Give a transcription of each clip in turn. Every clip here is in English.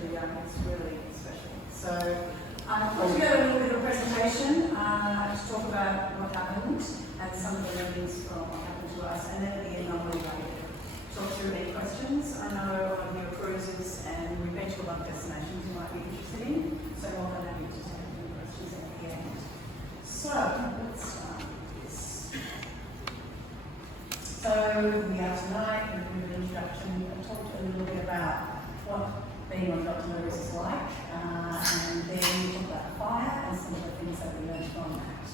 really young. It's really special. So I put together a little bit of a presentation to talk about what happened and some of the learnings from what happened to us, and then at the end I'm really happy to talk through any questions. I know a lot of you are cruisers and we've been to a lot of destinations you might be interested in, so more than happy to take any questions at the end. So let's start with this. So we are tonight with a bit of an introduction. I talked a little bit about what being on Dr. Lewis is like, and then we talk about the fire and some of the things that we learned from that.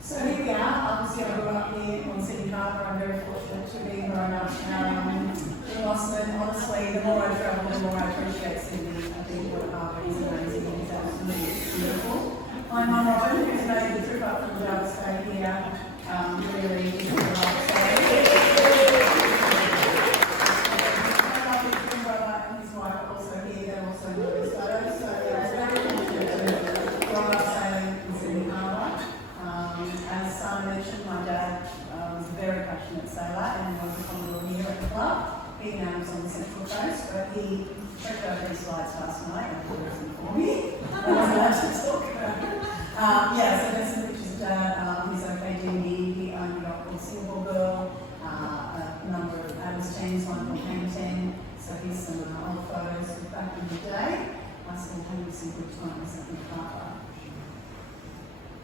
So here we are. Obviously I grew up here on Sydney Harbour. I'm very fortunate to be grown up in Boston. Honestly, the more I travel, the more I appreciate Sydney. I think Port Harbour is amazing. It's absolutely beautiful. I'm on Robin, who's made the trip up from Jarvis Bay here. Really is a life story. He now was on the Central Coast, but he checked over his slides last night and put everything for me. I wasn't allowed to talk about it. So there's some pictures of Dad. He's okay DVD. He owned a yacht called Singapore Girl, a number of Adam's teams, one called Hamilton. So here's some old photos from back in the day. I still having some good times at the harbour.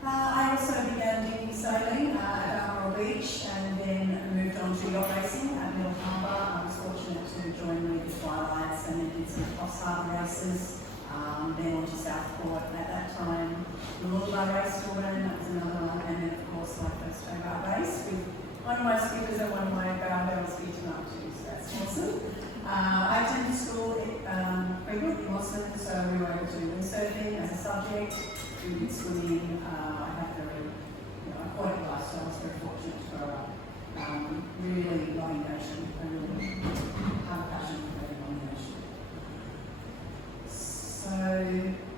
I also began dinghy sailing at Balmoral Beach and then moved on to yacht racing at Middle Harbour. I was fortunate to join the Twilights and then did some cross harbour races, then on to Southport at that time. The Lullaby race to win, that was another one, and then of course my first over race with one of my skippers and one of my bow bells beaten up too, so that's awesome. I attended school at Freewood in Boston, so we were able to do windsurfing as a subject. We did swimming. I had very aquatic lifestyle. I was very fortunate to grow up. Really loving the ocean. I really have a passion for loving the ocean. So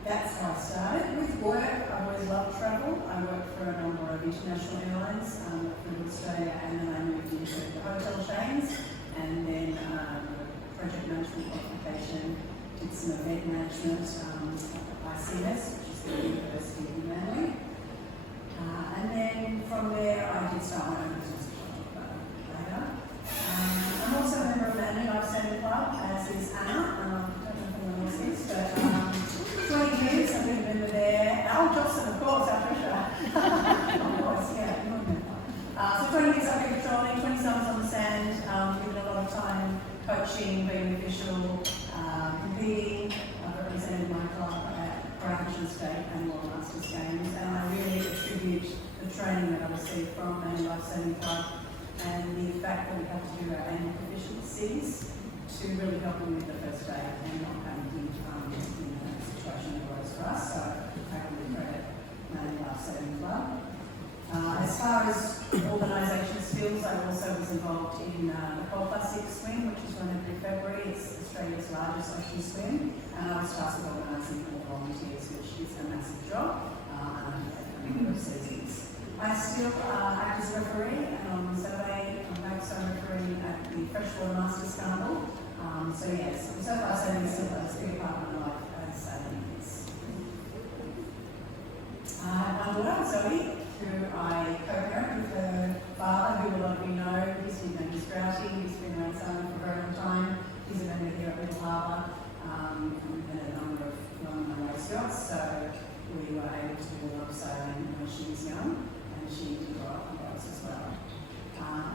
that's how I started. With work, I've always loved travel. I worked for a number of international airlines from Australia, and then I moved into the hotel chains, and then project management qualification, did some event management at ICS, which is the University of Manly. And then from there, I did start my own business later. I'm also a member of Manly Lifesaving Club, as is Anna. I don't know if anyone else is, but 20 years I've been a member there. Al Johnson, of course, our treasurer. Of course, yeah, you're a member. So 20 years I've been patrolling, 20 summers on the sand, given a lot of time coaching, being official, competing. I've represented my club at Coronation State and World Masters Games, and I really attribute the training that I received from Manly Lifesaving Club and the fact that we have to do our annual proficiencies to really help me with the first day and not having huge situation that arose for us. So I really credit Manly Lifesaving Club. As far as organisation skills, I also was involved in the Cold Plastic Swim, which is run every February. It's Australia's largest ocean swim, and I was tasked with organising all volunteers, which is a massive job, and I did that for a number of seasons. I still act as a referee, and on Saturday I'm also refereeing at the Freshwater Masters Carnival. So yes, so far sailing is still a big part of my life as sailing is. I have one daughter, Zoe, who I co-parent with her father, who a lot of you know. His name is Grouty. He's been around sailing for a very long time. He's a member here at Middle Harbour. We've had a number of long race yachts, so we were able to do a lot of sailing when she was young, and she did grow up on boats as well.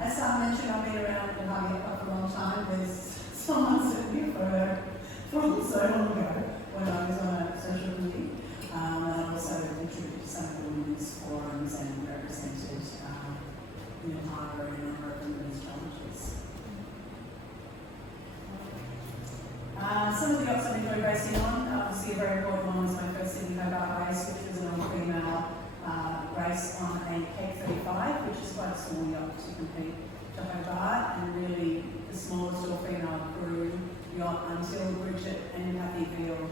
As I mentioned, I've been around the Harbour Yacht Club for a long time. There's someone sitting here for so long ago when I was on a social media. And I've also contributed to some of the women's forums and represented Middle Harbour in a number of women's challenges. Some of the yachts I've enjoyed racing on, obviously a very important one was my first Sydney Hobart race, which was an all-female race on a Cape 35, which is quite a small yacht to compete to Hobart, and really the smallest all-female crew yacht until Bridget and Kathy Veal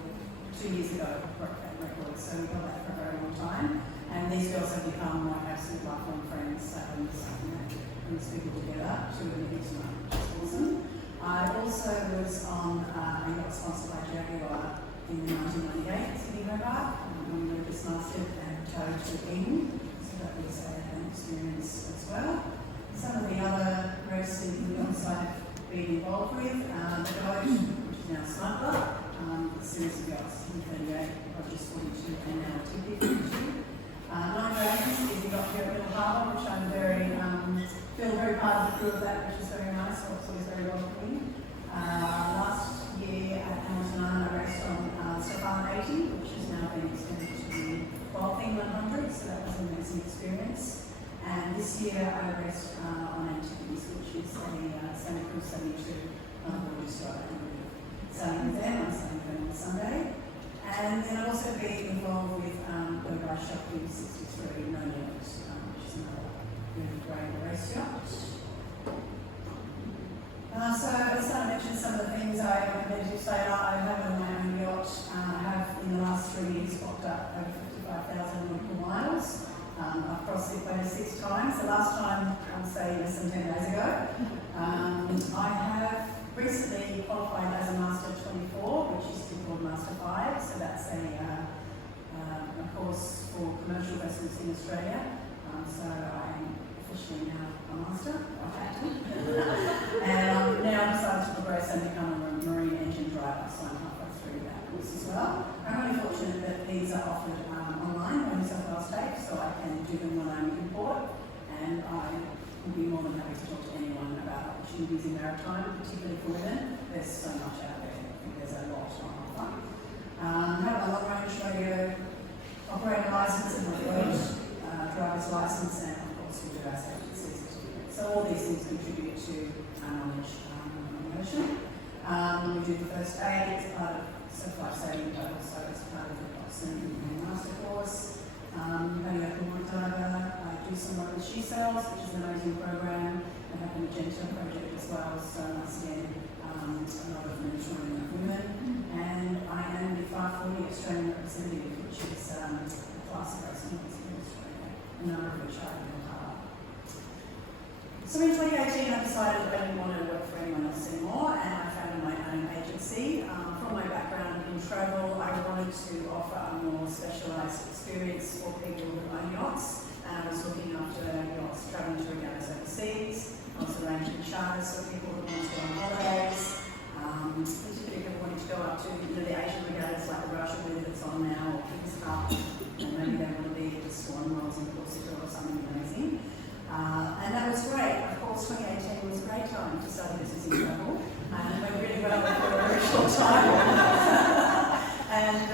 2 years ago broke that record, so we held that for a very long time. And these girls have become like absolute lifelong friends, and these people together to an extent, which is awesome. I also was on a yacht sponsored by Jaguar in 1998 at Sydney Hobart, when we just mastered and towed to Eden, so that was an experience as well. Some of the other racing yachts I've been involved with, the Yacht, which is now Smuggler, a series of yachts, T38, Rogers 42, and now TP42. Nine Dragons is the yacht here at Middle Harbour, which I'm feel very part of the crew of that, which is very nice, also is very welcoming. Last year at Hamilton Island, I raced on Stefan 80, which has now been extended to the 12 100, so that was an amazing experience. And this year I raced on Antiquities, which is a Santa Cruz 72 on board Australia. Sailing with them, I'm sailing with them on Sunday. And then I've also been involved with the Rush Shop 63 No Limits, which is another really great race yacht. So as I mentioned, some of the things I wanted to say, I have on my own yacht. I have in the last 3 years clocked up over 55,000 nautical miles. I've crossed the equator 6 times. The last time, I would say, less than 10 days ago. I have recently qualified as a Master 24, which is still called Master 5. So that's a course for commercial vessels in Australia. So I'm officially now a Master, a captain. And I've now decided to progress and become a marine engine driver, so I'm halfway through that course as well. I'm really fortunate that these are offered online by New South Wales State, so I can do them when I'm in port, and I would be more than happy to talk to anyone about opportunities in maritime, particularly for women. There's so much out there. I think there's a lot on offer. I have a long-range radio operator licence and my boat, driver's licence, and of course we do our safety certificate. So all these things contribute to our knowledge on the ocean. We do the first aid as part of certified sailing boat, so it's part of the Boston Master course. Having a cool diver, I do some work with She Cells, which is an amazing program. I have a Magenta project as well, so once again, a lot of mentoring of women. And I am the 540 Australian representative, which is a class of racing in Australia, a number of which I will have. So in 2018, I decided I didn't want to work for anyone else anymore, and I founded my own agency. From my background in travel, I wanted to offer a more specialised experience for people who own yachts. And I was looking after yachts travelling to regattas overseas. I was arranging charters for people who wanted to go on holidays. Particularly people wanting to go up to the Asian regattas like the Russian River that's on now, or King's Cup, and maybe they want to be at the Swan Rolls in Corsica or something amazing. And that was great. Of course, 2018 was a great time to study business in travel, and it went really well for a very short time. And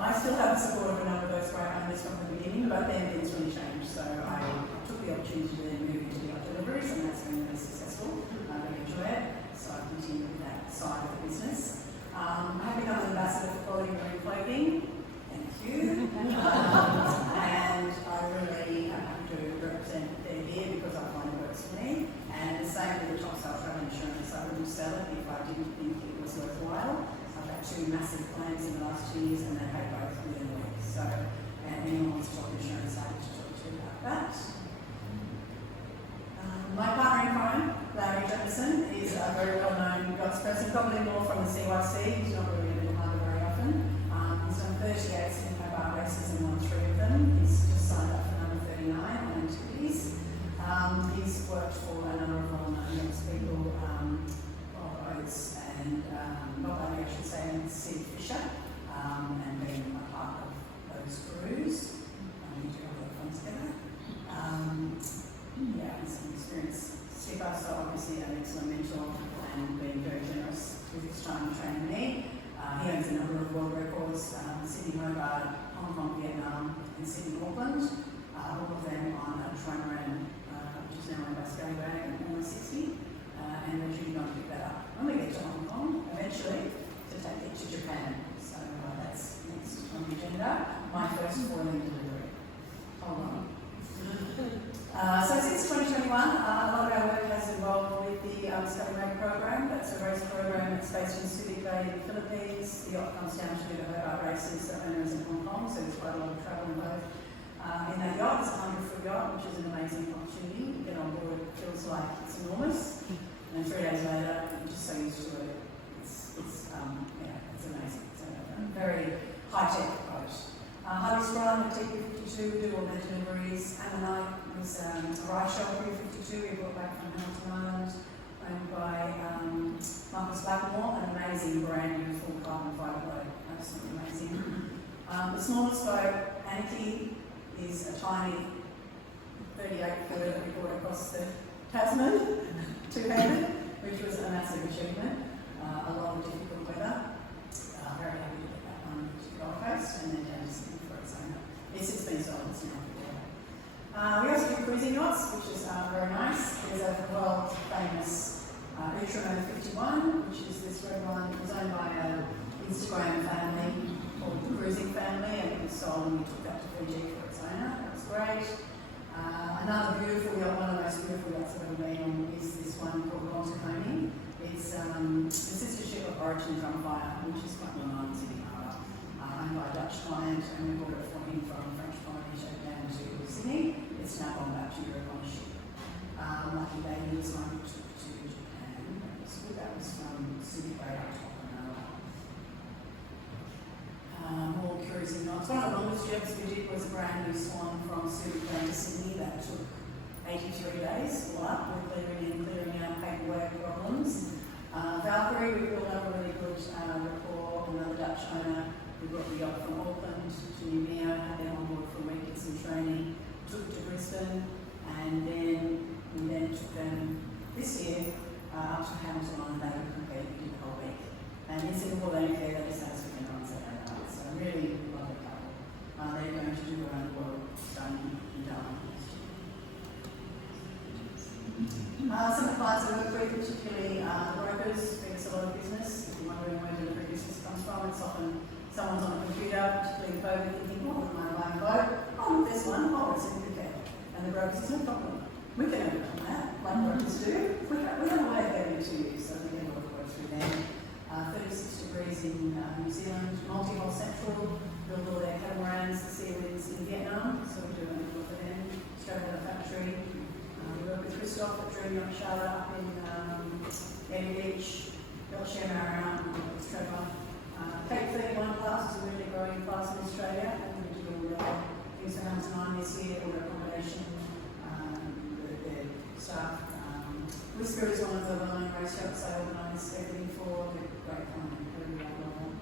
I still have the support of a number of those great owners from the beginning, but then things really changed. So I took the opportunity to then move into the yacht deliveries, and that's been really successful. I really enjoy it, so I continue with that side of the business. I have become an ambassador for quality marine clothing. Thank you. And I really am happy to represent their gear because I find it works for me. And the same with the top sale travel insurance. I wouldn't sell it if I didn't think it was worthwhile. I've had 2 massive claims in the last 2 years, and they pay both within a week. So, and anyone wants to talk insurance, I have to talk to you about that. My partner in crime, Larry Jefferson, is a very well-known yachts person, probably more from the CYC. He's not really in Little Harbour very often. He's done 38 Sydney Hobart races and won 3 of them. He's just signed up for number 39 on Antiquities. He's worked for a number of well-known yachts people, Bob Oates and Bob Oates, I should say, and Sid Fisher, and been a part of those crews. We do a lot of fun together. Yeah, and some experience skipper, so obviously an excellent mentor and being very generous with his time training me. He owns a number of world records, Sydney Hobart, Hong Kong, Vietnam, and Sydney Auckland, all of them on a trimaran, which is now owned by Scallywag and MHYC, and we're due going to pick that up when we get to Hong Kong, eventually, to take it to Japan. So that's next on the agenda. My first foiling delivery. Hold on. So since 2021, a lot of our work has involved with the Scallywag program. That's a race program that's based in Subic Bay in the Philippines. The yacht comes down to do the Hobart races that owners in Hong Kong, so there's quite a lot of travel involved. In that yacht, it's a 100-foot yacht, which is an amazing opportunity. You get on board, it feels like it's enormous. And then 3 days later, you're just so used to it. It's amazing. So, very high-tech boat. Highly Sprung, a TP52, we do all their deliveries. Ammonite was a ride shop 52 we brought back from Hamilton Island, owned by Marcus Blackmore, an amazing brand new full carbon fibre boat. Absolutely amazing. The smallest boat, Anarchy, is a tiny 38-footer that we brought across the Tasman, two-handed, which was a massive achievement. A lot of difficult weather. Very happy to get that one to the Gold Coast and then down to Sydney for its owner. It's been sold, it's now. We also do cruising yachts, which is very nice. There's a world famous Ultramode 51, which is this red one. It was owned by an Instagram family called the Cruising Family, and it was sold and we took that to Fiji for its owner. That was great. Another beautiful yacht, one of the most beautiful yachts I've ever been on, is this one called Montecone. It's the sister ship of Origin Drumfire, which is quite well known in Sydney Harbour, owned by a Dutch client, and we brought it from French Polynesia down to Sydney. It's now gone back to Europe on a ship. Lucky Baby was one we took to Japan. That was from Sydney Bay up to Okinawa. More cruising yachts. One of the longest jobs we did was a brand new Swan from Sydney Bay to Sydney that took 83 days all up. We're clearing out paperwork problems. Valkyrie, we built up a really good rapport with another Dutch owner. We brought the yacht from Auckland to Noumea, had them on board for a week, did some training, took it to Brisbane, and then we took them this year up to Hamilton Island. They would compete, we did the whole week. And in Singapore, they don't care, they just have us weekend on Saturday night. So I really love the couple. They're going to do around the world, starting in Darwin. Some of the clients I work with, particularly brokers, bring us a lot of business. If you're wondering where delivery business comes from, it's often someone's on a computer, particularly COVID, thinking, oh, we might buy a boat. Oh, there's one. Oh, it's in Phuket. And the broker says, no problem. We can overcome that, like brokers do. We have a way of getting it to you, so we get a lot of work through them. 36 degrees in New Zealand, multi-hull central, build all their catamarans, the sea winds in Vietnam, so we do a lot for them, straight out of the factory. We work with Christoph at Dream Yacht Charter up in Eddie Beach, Belshire Mariner, with Trevor. Cape 31 class is a really growing class in Australia, and we do all the things for Hamilton Island this year, all the accommodation, their staff. Whisker is one of the well-known race yachts I organise everything for. They're great fun, really well.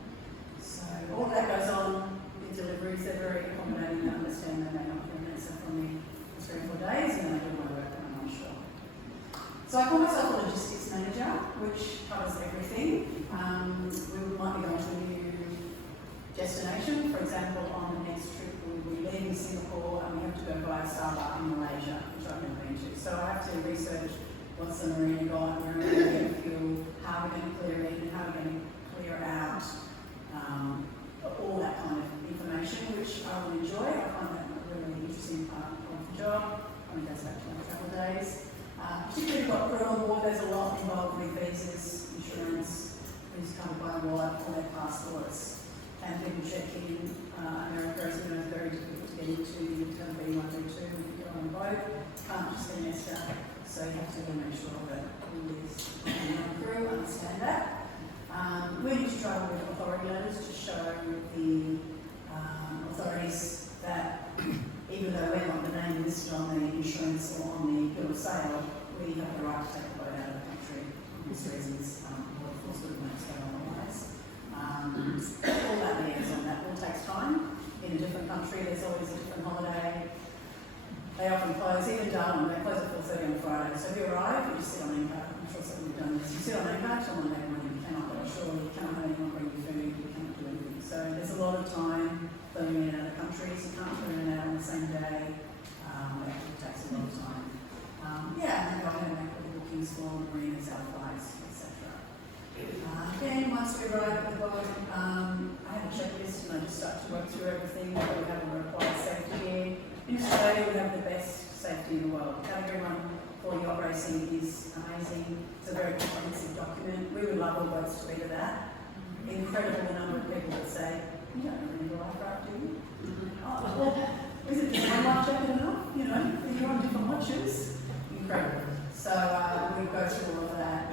So all that goes on in deliveries. They're very accommodating. They understand they may not have an answer from me for 3 or 4 days, and then I do my work when I'm on shore. So I call myself a logistics manager, which covers everything. We might be going to a new destination. For example, on the next trip, we'll be leaving Singapore and we have to go via Sabah in Malaysia, which I've never been to. So I have to research what's the marina got, where we're going to get fuel, how we're going to clear it, and how we're going to clear out all that kind of information, which I will enjoy. I find that a really interesting part of the job. I mean, that's back to my travel days. Particularly if you've got crew on board, there's a lot involved with visas, insurance, who's covered by what, all their passports, and people check in. America, as you know, is very difficult to get into. You have to be 132 when you go on a boat. Can't just be messed up. So you have to make sure that all these crew understand that. We need to travel with authority letters to show the authorities that even though we're not the name listed on the insurance or on the bill of sale, we have the right to take the boat out of the country for these reasons. Of course, we won't stay otherwise. All that liaison, that all takes time. In a different country, there's always a different holiday. They often close, even Darwin, they close at 4:30 on Friday. So if you arrive, you just sit on anchor. I'm sure some of you have done this. You sit on anchor till Monday morning. You cannot go ashore, you cannot have anyone bring you food, you cannot do anything. So there's a lot of time filming in other countries. You can't film in and out on the same day. It actually takes a lot of time. And then go ahead and make all the bookings for the marinas, our flights, etc. Then once we arrive at the boat, I have a checklist and I just start to work through everything. We have a required safety gear. In Australia, we have the best safety in the world. Category 1 for yacht racing is amazing. It's a very comprehensive document. We would love all boats to read that. Incredible the number of people that say, you don't really need a lifeguard, do you? Oh, well, is it just one life jacket enough? You know, you're on different watches. Incredible. So we go through all of that.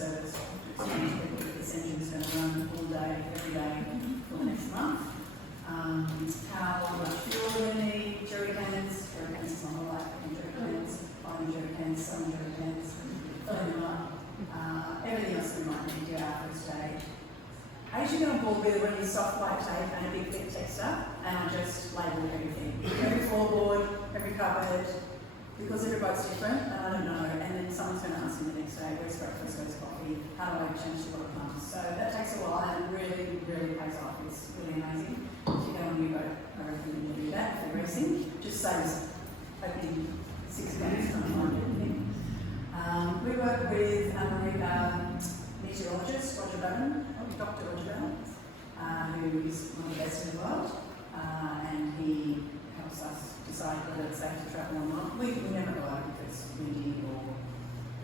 service to exchange people that this engine is going to run all day, every day for the next month. How much fuel we need, jerry cans is not alike, jerry cans, finding jerry cans, selling jerry cans, filling them up, everything else we might need to do our first day. I usually go on board with a really soft white tape and a big thick texter, and I just label everything. Every floorboard, every cupboard, because every boat's different, and I don't know, and then someone's going to ask me the next day, where's breakfast, where's coffee, how do I change the water pumps? So that takes a while, and it really, really pays off. It's really amazing. If you go on a new boat, I recommend you do that if you're racing. Just saves opening 6 games from anything. We work with meteorologist Dr. Roger Bell, who is one of the best in the world, and he helps us decide whether it's safe to travel or not. We never go out if it's windy or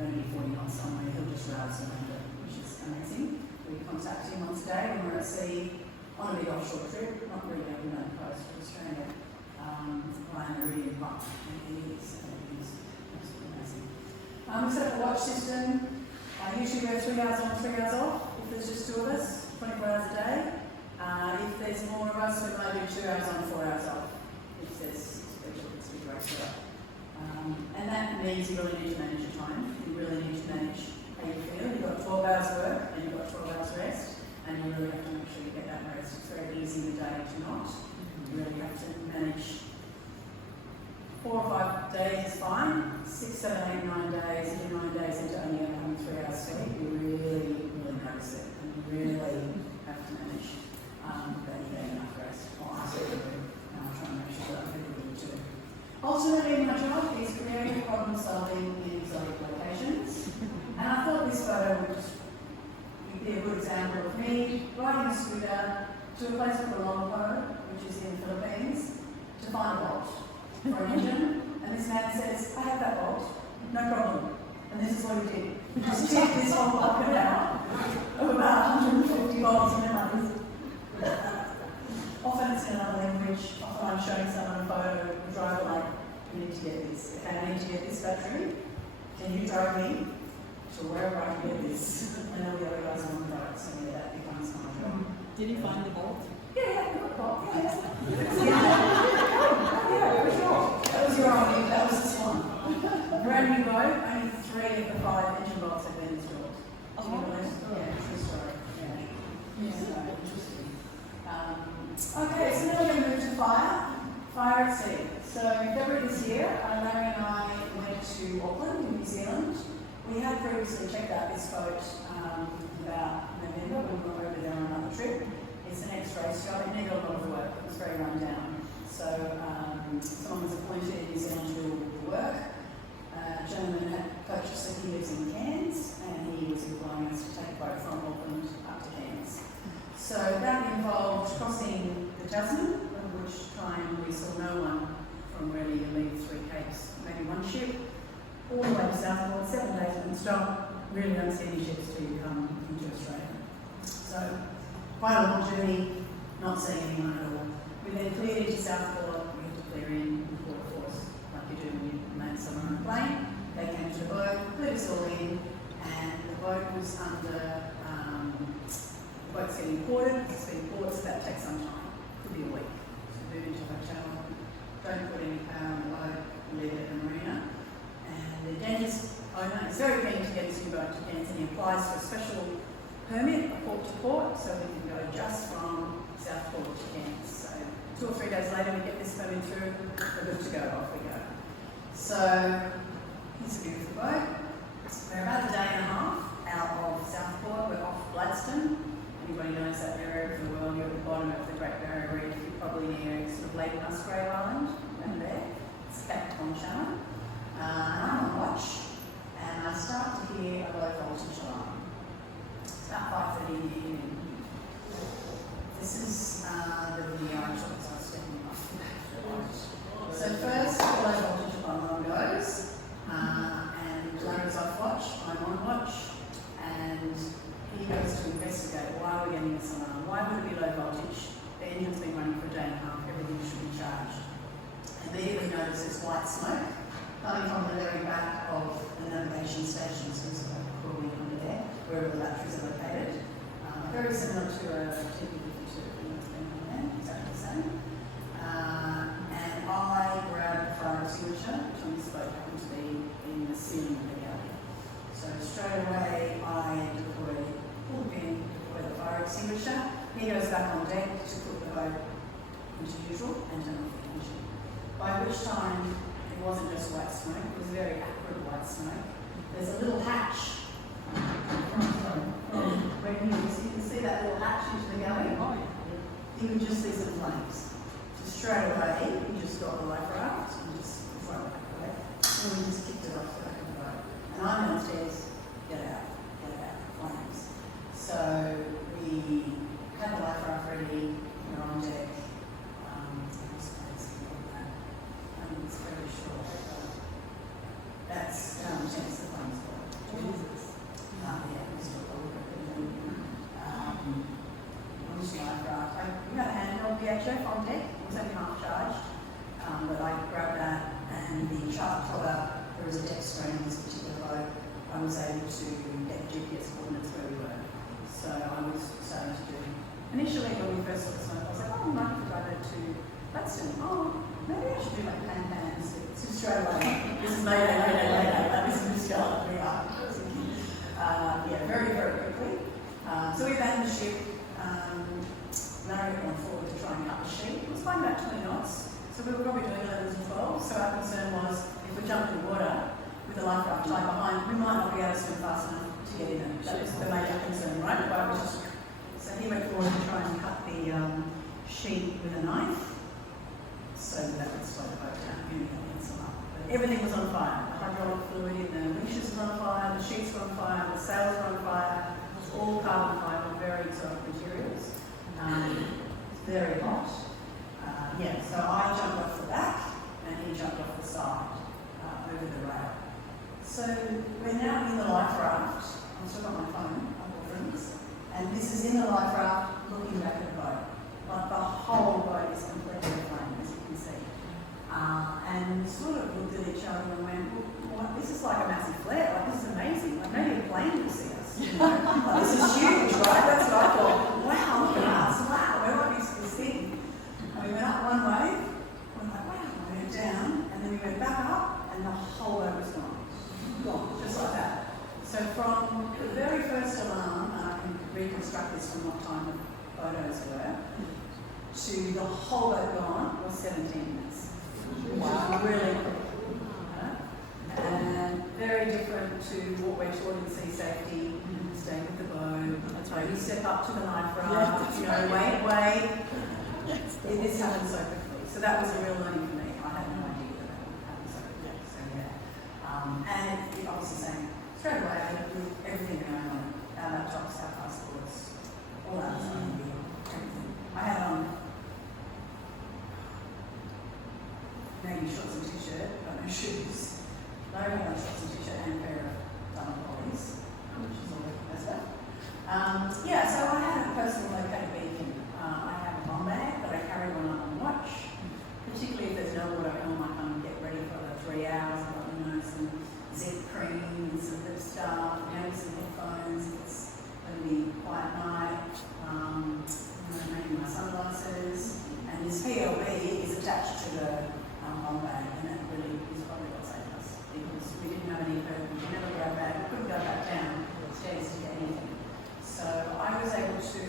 going to be 40 knots somewhere. He'll just rouse us around it, which is amazing. We contact him once a day when we're at sea on a big offshore trip, not really over the coast of Australia, flying a Meridian Pop, and he is absolutely amazing. We set up a watch system. Usually we're 3 hours on, 3 hours off. If there's just 2 of us, 24 hours a day. If there's more of us, we might do 2 hours on, 4 hours off. If there's special race. And that means you really need to manage your time. You really need to manage how you feel. You've got 12 hours work and you've got 12 hours rest, and you really have to make sure you get that rest. It's very easy the day to not. You really have to manage 4 or 5 days is fine. 6, 7, 8, 9 days, even 9 days into only having 3 hours sleep, you really notice it, and you really have to manage that you get enough rest. Or I certainly try and make sure that everybody do too. Ultimately, my job is creating problem solving in exotic locations, and I thought this photo would be a good example of me riding a scooter to a place called Lompo, which is in the Philippines, to find a bolt for an engine, and this man says, I have that bolt, no problem. And this is what he did. He just checked this whole bucket out of about 150 bolts in a month. Often it's in another language, often I'm showing someone a photo, the driver like, you need to get this. Okay, I need to get this battery. Can you drive me to wherever I can get this? And then the other guys on the boat, so yeah, that becomes my job. Did you find the bolt? Yeah, we got the bolt. Yeah, for sure. That was your own, that was this one. Brand new boat, only 3 of the 5 engine bolts have been installed. Oh, yeah, true story. Yeah. So, interesting. Okay, so now we're going to move to fire at sea. So in February this year, Larry and I went to Auckland in New Zealand. We had previously checked out this boat about November when we were over there on another trip. It's an X-race job, it needed a lot of work, it was very run down. So someone was appointed in New Zealand to do all the work. A gentleman had purchased it, he lives in Cairns, and he was employing us to take a boat from Auckland up to Cairns. So that involved crossing the Tasman, at which time we saw no one from really you leave 3 capes, maybe 1 ship, all the way to Southport, 7 days non-stop, really don't see any ships till you come into Australia. So quite a long journey, not seeing anyone at all. We then cleared into Southport, we had to clear in Port of Force, like you do when you land someone on a plane. They came to the boat, cleared us all in, and the boat was under, the boat's getting ported, it's being ported, so that takes some time, could be a week. So move into a hotel, don't put any power on the boat, leave it at the marina. And the dentist owner is very keen to get this new boat to Cairns, and he applies for a special permit, a port to port, so we can go just from Southport to Cairns. So 2 or 3 days later, we get this permit through, we're good to go, off we go. So, it's a beautiful boat. We're about a day and a half out of Southport, we're off Gladstone. Anybody knows that area of the world, you're at the bottom of the Great Barrier Reef, you're probably near sort of Lake Musgrave Island, down there. It's back on channel. And I'm on watch, and I start to hear a low voltage alarm. It's about 5:30 in the evening. This is the video I was stepping off. So first, the low voltage alarm goes, and Larry's off watch, I'm on watch, and he goes to investigate why we're getting this alarm. Why would it be low voltage? The engine's been running for a day and a half, everything should be charged. Immediately notices white smoke coming from the very back of the navigation station, so there's a crawling under there. wherever the batteries are located. Very similar to a TP52, exactly the same. And I grabbed the fire extinguisher, which on this boat happened to be in the ceiling of the galley. So straight away I pull the pin, deploy the fire extinguisher. He goes back on deck to put the boat into neutral and turn off the engine. By which time it wasn't just white smoke, it was very acrid white smoke. There's a little hatch where you can see that little hatch into the galley. You can just see some flames. So straight away, we just got the life raft and just throw it back away. And we just kicked it off the back of the boat. And I'm downstairs, get out, flames. So we had the life raft ready, we're on deck. It's very short. That's chance the flames go. Jesus. Yeah, we still got we had a handheld VHF on deck. It was only half charged, but I grabbed that and the chart plotter. There was a deck screen on this particular boat. I was able to get GPS coordinates where we were. So I was starting to do. Initially, when we first saw the smoke, I was like, oh, I might have to go to Gladstone. Oh, maybe I should do like pan-pans. So straight away, this is Mayday. This is Miss Charlotte. Yeah, very, very quickly. So we abandoned the ship. Narrowed it on forward to try and cut the sheet. It was flying about 20 knots, so we were probably doing 11s and 12s. So our concern was if we jumped in the water with the life raft tied behind, we might not be able to swim fast enough to get in it. That was the major concern, right? So he went forward to try and cut the sheet with a knife so that would slow the boat down. But everything was on fire. The hydraulic fluid in the winches was on fire, the sheets were on fire, the sails were on fire. It was all carbon fibre, very exotic materials. It's very hot. So I jumped off the back and he jumped off the side over the rail. So we're now in the life raft. I've still got my phone, I've got rings. And this is in the life raft looking back at the boat. Like the whole boat is completely aflame, as you can see. And we sort of looked at each other and went, well, this is like a massive flare. Like, this is amazing. Like, maybe a plane will see us. You know? Like, this is huge, right? That's what I thought. Wow, look at us. Wow, we're like this thing. And we went up one wave. We're like, wow. We went down, and then we went back up, and the whole boat was gone. Gone, just like that. So from the very first alarm, and I can reconstruct this from what time the photos were, to the whole boat gone was 17 minutes. Wow. Really quick. And very different to what we're taught in sea safety, stay with the boat. That's right. You step up to the life raft, wait. This happened so quickly. So that was a real learning for me. I had no idea that would happen so quickly. So and it obviously saying straight away with everything going on, our laptops, our passports, all that stuff, everything. I had on maybe shorts and t-shirt, but no shoes. I had on shorts and t-shirt and a pair of Dunlop Pollies, which is all the stuff. So I had a personal locator beacon. I have a bomb bag that I carry when I'm on watch, particularly if there's no water at home. I come and get ready for the 3 hours. I've got some zip cream and some lip stuff, maybe some headphones. It's going to be quiet night. Maybe my sunglasses, and this PLB is attached to the bomb bag, and that really is probably what saved us, because we didn't have any food, we could never grab back, we couldn't go back down stairs to get anything. So I was able to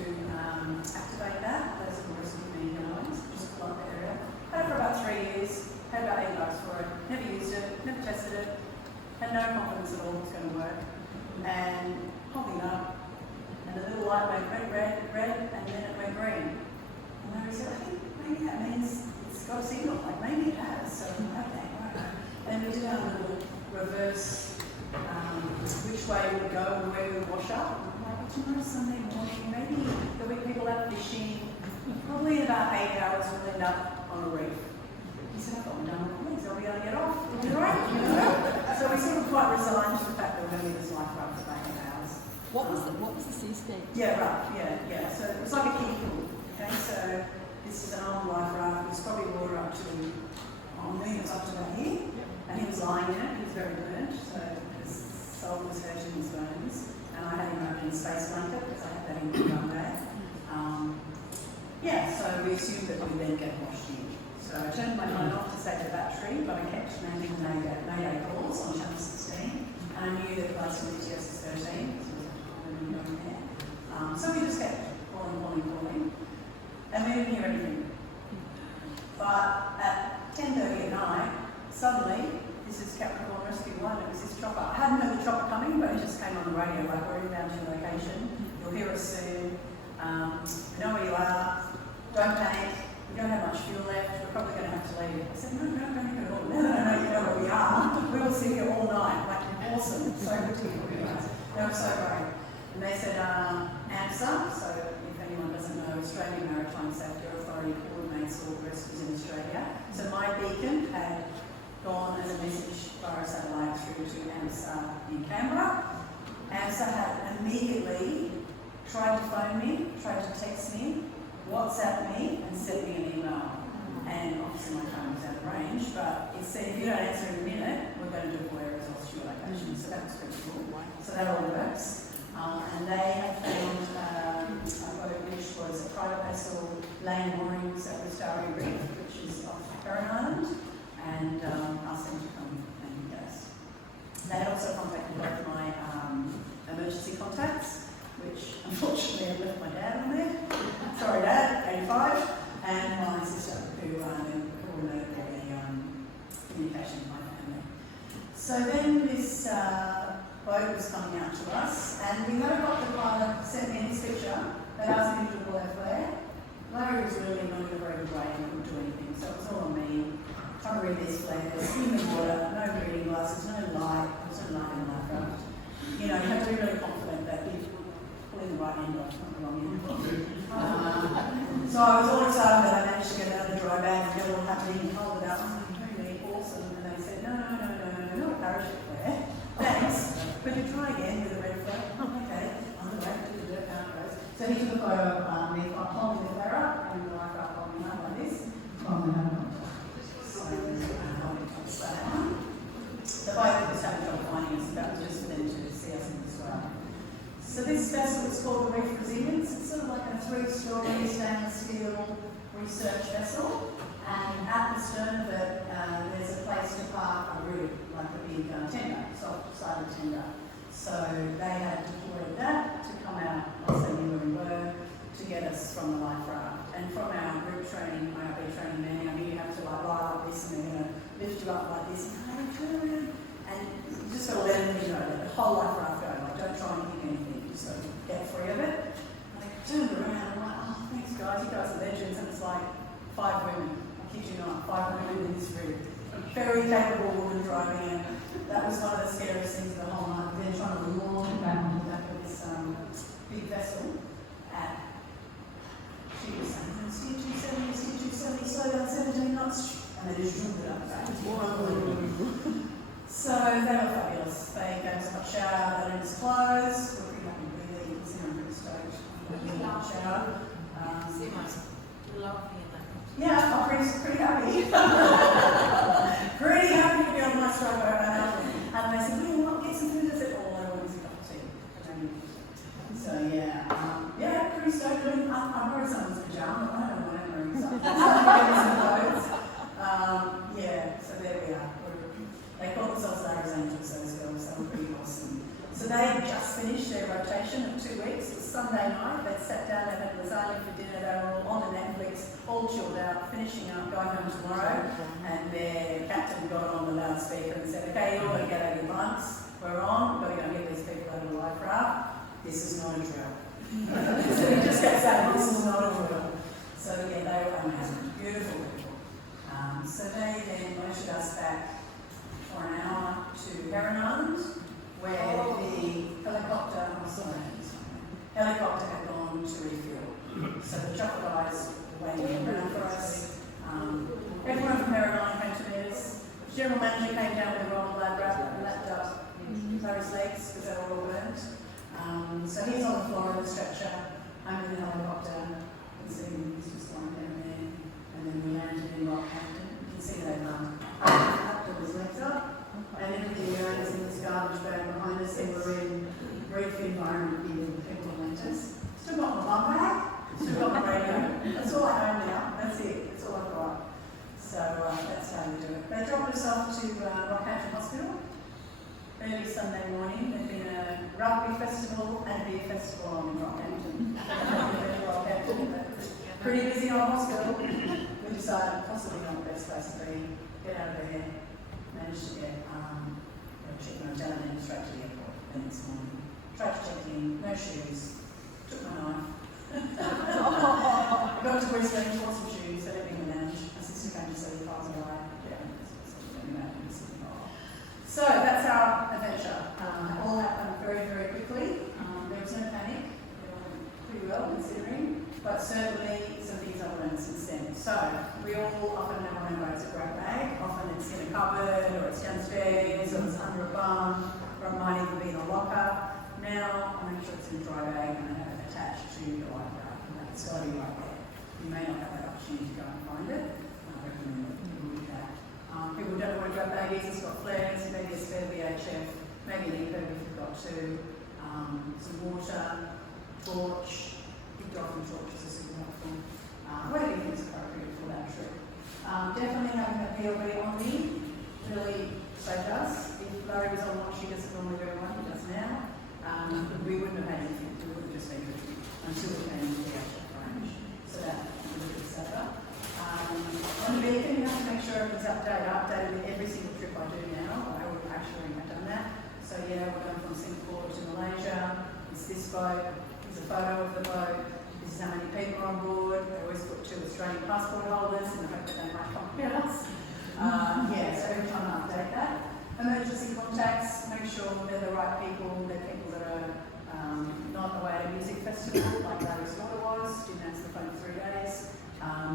activate that. Those are some mini heroines, just pull up the area. Had it for about 3 years, paid about $8 for it, never used it, never tested it, had no confidence at all it was going to work. And holding up, and the little light went red, and then it went green. And I said, I think maybe that means it's got a signal, like maybe it has. So okay, right. And we did our little reverse, which way we would go and where we would wash up. I'm like, well, tomorrow Sunday morning, maybe there'll be people out fishing. Probably in about 8 hours we'll end up on a reef. He said, I've got my done with so we're going to get off. We'll be right, So we sort of quite resigned to the fact that we're going to be this life raft for 8 hours. What was the sea state? Yeah, right, yeah. So it was like a kiddie pool. Okay, so this is an old life raft. There's probably water up to, it was up to about here. And he was lying in it. He was very burnt, so his soul was hurting his bones. And I had him we assumed that we'd then get washed in. So I turned my phone off to save the battery, but I kept making Mayday calls on channel 16, and I knew that flights from ETS is 13, so we were going there. So we just kept calling, and we didn't hear anything. But at 10:30 at night, suddenly, this is Capricorn Rescue 1, it was this chopper. I hadn't heard the chopper coming, but it just came on the radio, like, we're inbound to your location, you'll hear us soon, we know where you are, don't panic, we don't have much fuel left, we're probably going to have to leave. I said, no, don't panic at all, no, you know where we are, we will sit here all night, like, awesome, so good to hear you guys, they were so great. And they said, AMSA, so if anyone doesn't know, Australian Maritime Safety Authority coordinates all rescues in Australia. So my beacon had gone as a message via satellite through to AMSA in Canberra. AMSA had immediately tried to phone me, tried to text me, WhatsApp me, and sent me an email. And obviously my phone was out of range, but it said, if you don't answer in a minute, we're going to deploy a resource to your location. So that was pretty cool. So that all works. And they had found a boat which was a private vessel laying moorings at Wistaria Reef, which is off Heron Island, and asked them to come and meet us. They also contacted both my emergency contacts, which unfortunately I left my dad on there. Sorry, Dad, 85, and my sister, who coordinated the communication with my family. So then this boat was coming out to us, and the helicopter pilot sent me this picture that asked me to pull our flare. Larry was really not in a very good way and couldn't do anything, so it was all on me. Trying to read these flares, in the water, no reading glasses, no light, there was no light in the life. You know, you have to be really confident that you're pulling the right end off, not the wrong end off. So I was all excited that I managed to get out of the dry bag and get it all happening and hold it up. Really awesome. And they said, no, not a parachute flare. Thanks. Could you try again with a red flag? Okay, on the way to the dirt, how it goes. So he took a photo of me holding the flare up and the life up holding up like this from the helicopter. So that one. The boat was having trouble finding us, that was just for them to see us in as well. So this vessel is called the Reef Resilience. It's sort of like a 3-story stainless steel research vessel. And at the stern of it, there's a place to park a rig, like a big tender, soft-sided tender. So they had deployed that to come out, once they knew where we were, to get us from the life raft. And from our group training, IRB training many, I knew you have to like lie like this and they're going to lift you up like this. And you just got to let them know that the whole life raft go. Like, don't try and pick anything, just got to get free of it. And they turned around and I'm like, oh, thanks guys, you guys are legends. And it's like 5 women. Kid you not, 5 women in this rig. Very capable woman driving it. That was one of the scariest things of the whole night. Then trying to launch it back on the back of this big vessel at, she was saying, steer 270, slow down 17 knots, and they just drilled it up back. So they were fabulous. They gave us a hot shower, they let us clothes. We're pretty happy with it. You can see I'm pretty stoked. We had a hot shower. Yeah, I'm pretty happy. Pretty happy to be on my stroke right. And they said, well, what, get some food? I said, all I want is a cup of tea. So yeah, pretty stoked. I'm wearing someone's pajama. I don't know what I'm wearing. Some clothes. Yeah, so there we are. They call themselves Larry's Angels, those girls. They were pretty awesome. So they just finished their rotation of 2 weeks. It was Sunday night. They sat down, they had lasagna for dinner. They were all on the Netflix, all chilled out, finishing up, going home tomorrow. And their captain got on the loudspeaker and said, okay, you're all going to get out of your bunks. We're on. We're going to get these people out of the life raft. This is not a drill. So we just kept saying, this is not a drill. So yeah, they were amazing. Beautiful people. So they then motored us back for an hour to Heron Island, where the helicopter had gone to refuel. So the chopper guys were waiting around for us. Everyone from Heron Island came to meet us. The general manager came down with a roll lab wrap and lapped up Larry's legs because they were all burnt. So he's on the floor of the stretcher. I'm in the helicopter. You can see he's just lying down there. And then we landed in Rockhampton. You can see they've put his legs up. And everything around us in this garbage bag behind us, and we're in reef environment in people lent us. Still got my bum bag, still got my radio. That's all I own now. Sunday morning. There's been a rugby festival and a beer festival on in Rockhampton. Pretty busy on hospital. We decided possibly not the best place to be. Get out of there. Managed to get a check my hotel and then straight to the airport the next morning. Tried to check in, no shoes. Took my knife. I got to Brisbane, bought some shoes, they let me in the lounge. My sister came to see if I was alive. So that's our adventure. It all happened very, very quickly. There was no panic. It went pretty well considering, but certainly some things I've learned since then. So we all often have remember it's a great bag. Often it's in a cupboard, or it's downstairs, or it's under a bum, or it might even be in a locker. Now I make sure it's in a dry bag and I have it attached to the life raft, and that's got to be right there. You may not have that opportunity to go and find it. I recommend that you do that. People don't want to grab baggies, it's got flares, maybe a spare VHF, maybe an EPIRB if you've got to, some water, torch, big dolphin torches are super helpful, whatever you think is appropriate for that trip. Definitely having a PLB on me really saved us. If Larry was on watch, he doesn't normally wear one, he does now. We wouldn't have had anything, we would have just been good until we came into the VHF range. So that was a bit safer. On the beacon, you have to make sure everything's updated with every single trip I do now. I would actually have done that. So yeah, we're going from Singapore to Malaysia. It's this boat. There's a photo of the boat. This is how many people are on board. I always put 2 Australian passport holders in the hope that they might come with us. Yeah, so every time I update that. Emergency contacts, make sure they're the right people. They're people that are not away at a music festival like Larry's daughter was. Didn't answer the phone for 3 days.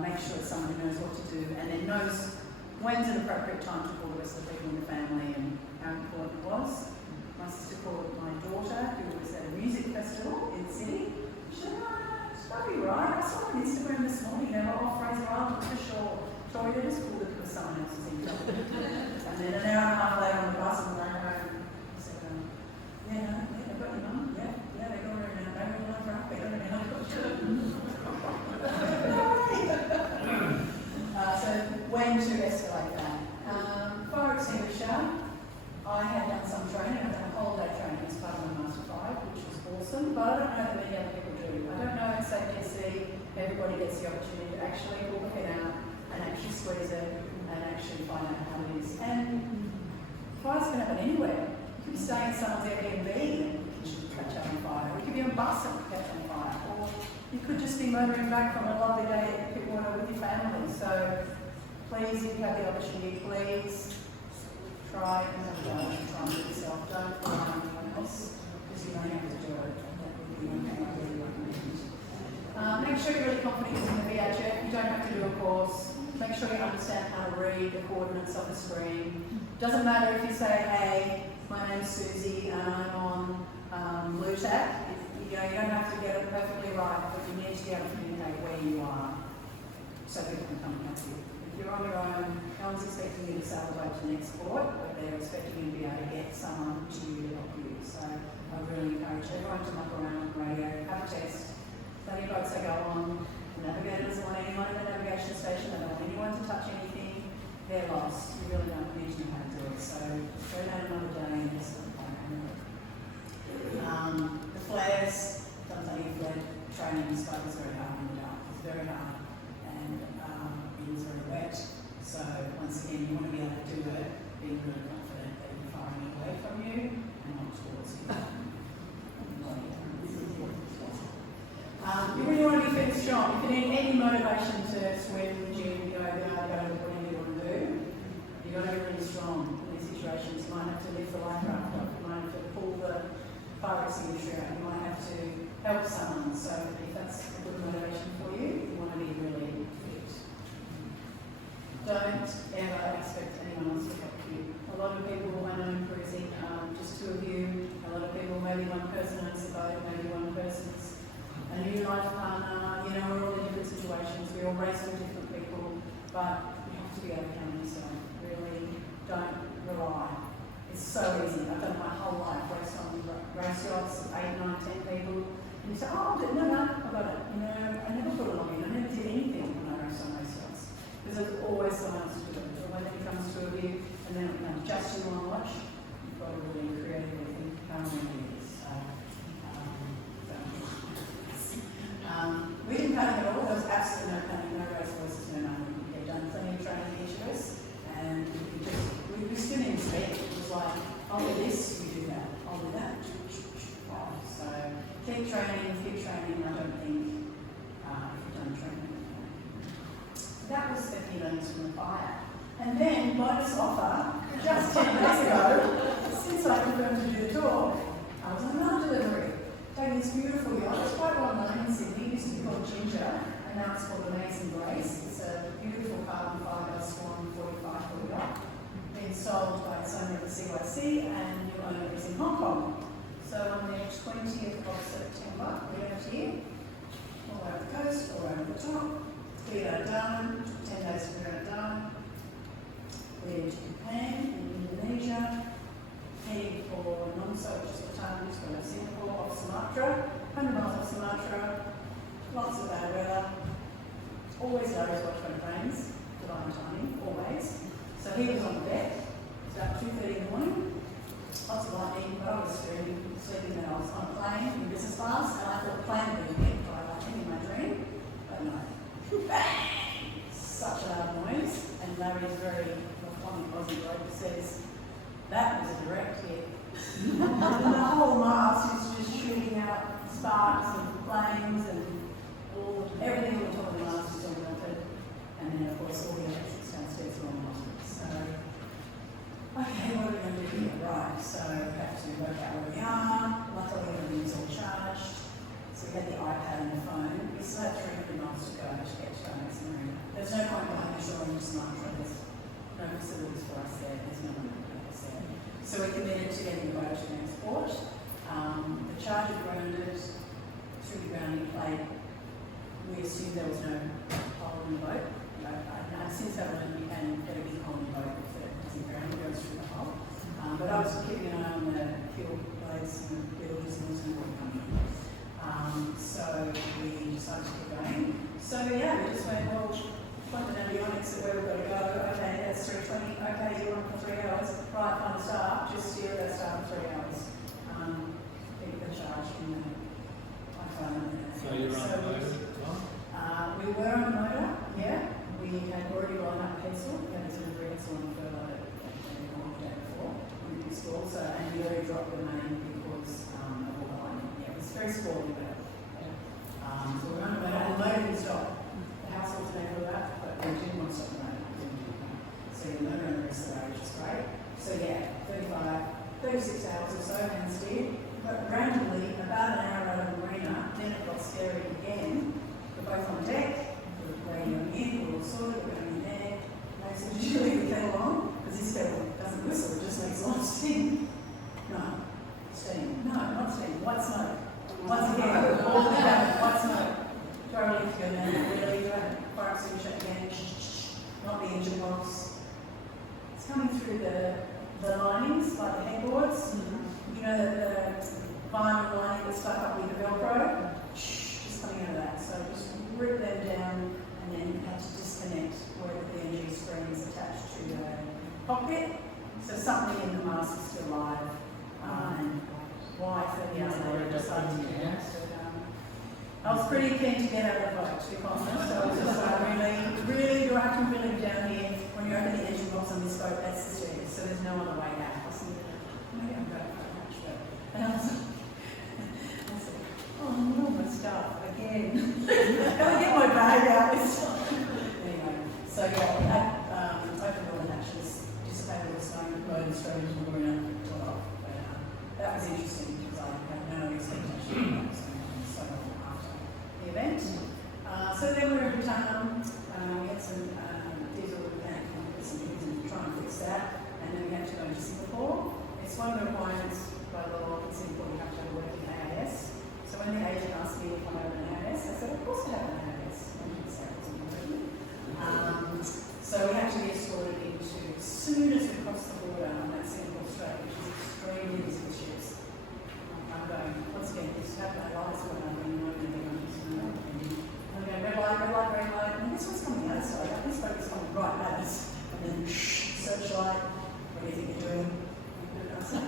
Make sure it's someone who knows what to do and then knows when's an appropriate time to call the rest of the people in the family and how important it was. My sister called my daughter, who was at a music festival in Sydney. She said, oh, it's probably right. I saw on Instagram this morning, they were off Fraser Island for sure. Tori, just called it because someone else was in trouble. And then an hour and a half later on the bus, and we're going home. I said, yeah, they've got your mum. Yeah, they got her in our baby line for up. They got her in our helicopter. So when to escalate that? Fire extinguisher. I had done some training. I've done a whole day training as part of my Master 5, which was awesome. But I don't know that many other people do. I don't know at SAPC everybody gets the opportunity to actually pull the head out and actually squeeze it and actually find out how it is. And fires can happen anywhere. You could be staying in someone's Airbnb and the kitchen could catch up on fire. You could be on a bus and catch on fire. Or you could just be motoring back from a lovely day at Pittwater with your family. So please, if you have the opportunity, please try and do it yourself. Don't rely on anyone else because you don't have to do it. That would be one thing I really recommend. Make sure you're really confident using the VHF. You don't have to do a course. Make sure you understand how to read the coordinates of the screen. Doesn't matter if you say, hey, my name's Susie and I'm on LUTAC. You don't have to get it perfectly right, but you need to be able to communicate where you are so people can come and help you. If you're on your own, no one's expecting you to sail the boat to the next port, but they're expecting you to be able to get someone to you to help you. So I really encourage everyone to muck around on the radio, have a test, plenty of boats that go on. The navigator doesn't want anyone in the navigation station, they don't want anyone to touch anything, they're lost. You really don't need to know how to do it. So go down another day and just the flares, don't tell you flare training in Scotland is very hard in the dark. It's very hard and it is very wet. So once again, you want to be able to do it, being really confident that you're firing it away from you and not towards you. You really want to be fit and strong. If you need any motivation to swim, gym, yoga, whatever you want to do, you've got to be really strong in these situations. You might have to lift the life raft up, you might have to pull the fire extinguisher out, you might have to help someone. So if that's a good motivation for you, you want to be really fit. Don't ever expect anyone else to help you. A lot of people I know in cruising, just 2 of you. A lot of people, maybe one person owns the boat, maybe one person's a new life partner. We're all in different situations. We all race with different people, but you have to be able to count on yourself. Really, don't rely. It's so easy. I've done my whole life raced on race yachts, 8, 9, 10 people. And you say, oh, no, I got it. I never put it on me. I never did anything when I raced on race yachts. Because there's always someone else to do it. So when it comes to you, and then it becomes just you on watch, you've got to really create feelings from the fire. And then, bonus offer, just 10 days ago, since I confirmed to do the tour, I was on another delivery, taking this beautiful yacht. It's quite well known in Sydney. It used to be called Ginger, and now it's called Amazing Grace. It's a beautiful carbon fibre Swan 45-foot yacht, being sold by its owner at the CYC, and new owner is in Hong Kong. So on the 20th of September, we left here, all over the coast, all over the top. Cleared out Darwin, 10 days to clear out Darwin. We're to Japan and Indonesia, heading for Nongso, which is the town just going to Singapore, off Sumatra, 100 miles off Sumatra, lots of bad weather, always knows what when it rains, divine timing, always. So he was on the deck, it's about 2:30 in the morning, lots of lightning, but I was sleeping and I was on a plane in business class, and I thought the plane would be hit by lightning in my dream, but no. Bang! Such a loud noise, and Larry's very laconic Aussie bloke says, that was a direct hit. And the whole mast is just shooting out sparks and flames and everything on the top of the mast is all melted. And then of course all the electrics downstairs are all melted. So, okay, what are we going to do here? Right, so we have to work out where we are. Luckily everything's all charged. So we had the iPad and the phone. We still had 300 miles to go to get to our next marina. There's no point behind the shore in Sumatra. There's no facilities for us there. There's no one to put us there. So we committed to getting the boat to transport. The charger grounded through the grounding plate. We assumed there was no hole in the boat. I've since learned you can get a big hole in the boat if it doesn't ground, it goes through the hole. But I was keeping an eye on the fuel blades and the bilges and the water coming in. So we decided to keep going. So yeah, we just went, well, point the avionics at where we've got to go. Okay, that's 3:20. Okay, you want it for 3 hours? Right, find the staff. Just steer that staff for 3 hours. Keep the charge in the iPhone. So you're on the motor? We were on the motor, yeah. We had already lined up pencil. We had a delivery pencil on the furlough the day before. We did school, so and we already dropped the main because of all the lining. Yeah, it was very small, but so we're on the motor. And the motor didn't stop. The house was made for that, but we didn't want to stop the motor. So the motor on the rest of the road, which is great. So yeah, 36 hours or so hand steered. But randomly, about an hour out of the marina, then it got scary again. We're both on deck, we're radio in, we're all sorted, we're going in there. And I said, did you leave the kettle on? Because this kettle doesn't whistle, it just makes a lot of steam. No. Steam. No, not steam. White smoke. Once again, all the time, white smoke. Throw a leaf in there, really, fire extinguisher again. Not the engine box. It's coming through the linings, like the headboards. You know the vinyl lining that's stuck up with the Velcro? Just coming out of that. So just rip them down and then had to disconnect where the PNG screen is attached to the cockpit. So something in the mast is still live. And why 30 hours later I decided to do that. I was pretty keen to get out of the boat, to be honest. So I was just like, really, do I have to really down here? When you open the engine box on this boat, that's the stairs. So there's no other way out. I said, maybe I'm going for a hatch, but. And I said, oh no, my stuff again. Can I get my bag out this time? Anyway, so yeah, we had opened all the hatches, dissipated all the snow, loaded straight into the marina, got off. But that was interesting because I had no expectation of that was going to so long after the event. So then we were in Bhutan, we had some diesel mechanic put some things and try and fix that, and then we had to go to Singapore. It's one of the requirements by law in Singapore, you have to have a working AIS. So when the agent asked me if I had an AIS, I said, of course I have an AIS. I didn't say it wasn't important. So we had to be escorted into, as soon as we crossed the border on that Singapore Strait, which is extremely busy with ships. I'm going, once again, this have no lights, but I'm going, no, I'm going, red light, red light, and this one's coming out, so this boat is coming right at us. And then, searchlight, what do you think you're doing? I said,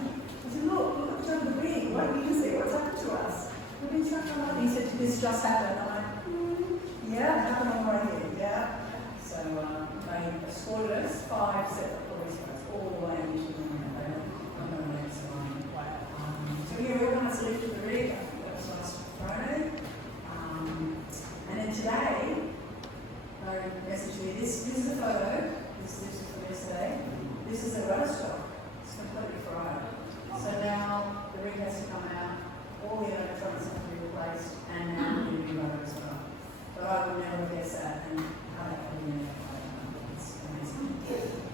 look over the rig, what do you see? What's happened to us? We've been stuck on lightning. He said, this just happened. I'm like, this is a photo. This is from yesterday. This is a rudder stroke. It's completely fried. So now the rig has to come out, all the electronics have to be replaced, and now the new rudder as well. But I would never guess that, and how that would be it's amazing.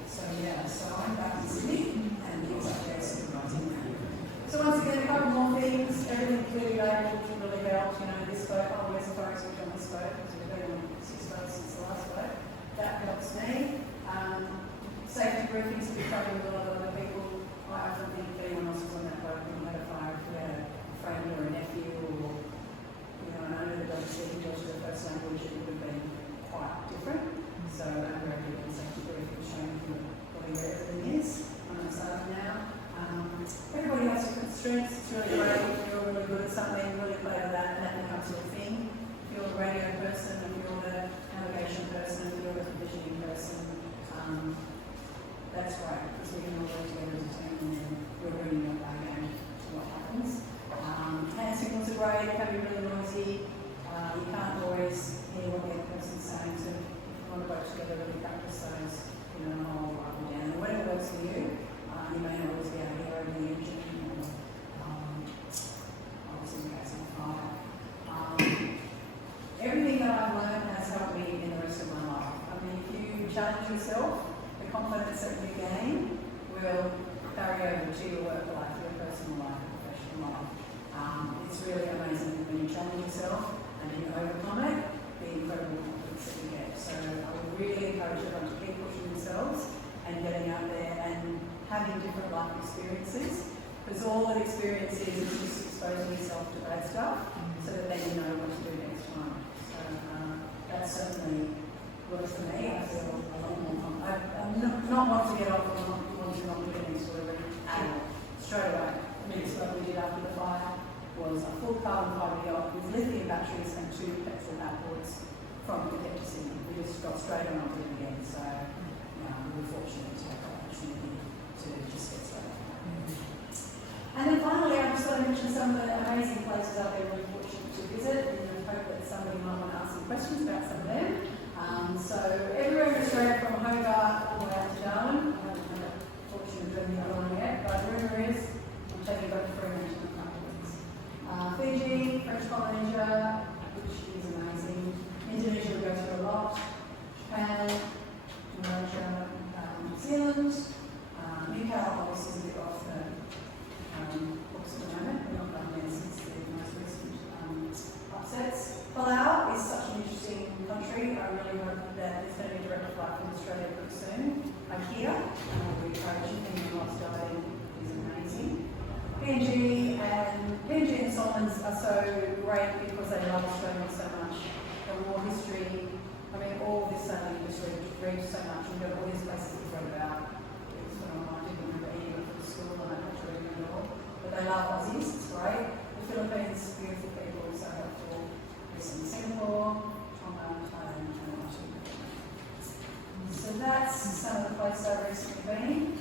So yeah, so I'm back in Sydney, and things like that supervising that. So once again, a couple more things, everything clearly labelled really helped. You know, this boat, oh, where's the photos on this boat? Because we've been on 6 boats since the last boat. That helps me. Safety briefings if you're travelling with a lot of other people. I often think if anyone else was on that boat, we had a fire, if we had a friend or a nephew, or, you know, and I know that don't speak English to the first language, it would have been quite different. So I'm very good at safety briefings, showing you where everything is. I'm excited now. Everybody has different strengths. It's really great. If you're really good at something, really play with that, and that becomes your thing. If you're a radio person, if you're a navigation person, if you're a provisioning person, that's great, because we can all work together as a team, and then we're bringing up our game to what happens. Hand signals are great. It can be really noisy. You can't always hear what the other person's saying, so if you want to work together, really practice those, you know, the whole up and down. And whatever works for you. You may not always be able to hear over the engine, obviously in case of fire. Everything that I've learned has helped me in the rest of my life. I mean, if you challenge yourself, the confidence that you gain will carry over to your work life, your personal life, your professional life. It's really amazing when you challenge yourself and you overcome it, the incredible confidence that you get. So I would really encourage everyone to keep pushing themselves and getting out there and having different life experiences, because all that experience is just exposing yourself to bad stuff, so that then you know what to do next time. So that certainly works for me. I feel a lot more I'm not want to get off or not want to not do any sort of straight away. The next what we did after the fire was a full carbon fibre yacht with lithium batteries and 2 petrol outboards from Quebec to Sydney. We just got straight on and did it again. So we were fortunate to have that opportunity to just get started. And then finally, I just want to mention some of the amazing places out there we're fortunate to visit, and I hope that somebody might want to ask some questions about some of them. So everywhere in Australia, from Hobart all the way out to Darwin, I haven't had the fortune of doing the other one yet, but rumour is I'm taking back to Fremantle in a couple of weeks. Fiji, French Polynesia, which is amazing. Indonesia we go to a lot. Japan, Malaysia, New Zealand. Newcastle obviously is a bit off the books at the moment. We're not done there since the most recent upsets. Palau is such an interesting country. I really hope that there's going to be a direct flight from Australia pretty soon. I'm here, and I'll be encouraging anyone who wants to dive is amazing. PNG and Solomons are so great because they love Australia so much. The war history, I mean, all this you just read so much, and you've got all these places to read about. I didn't remember any of it from school, and I'm not sure even at all. But they love Aussies, it's great. The Philippines, beautiful people, so helpful. There's in Singapore, Tonga, Thailand, and Washington. So that's some of the places I've recently been.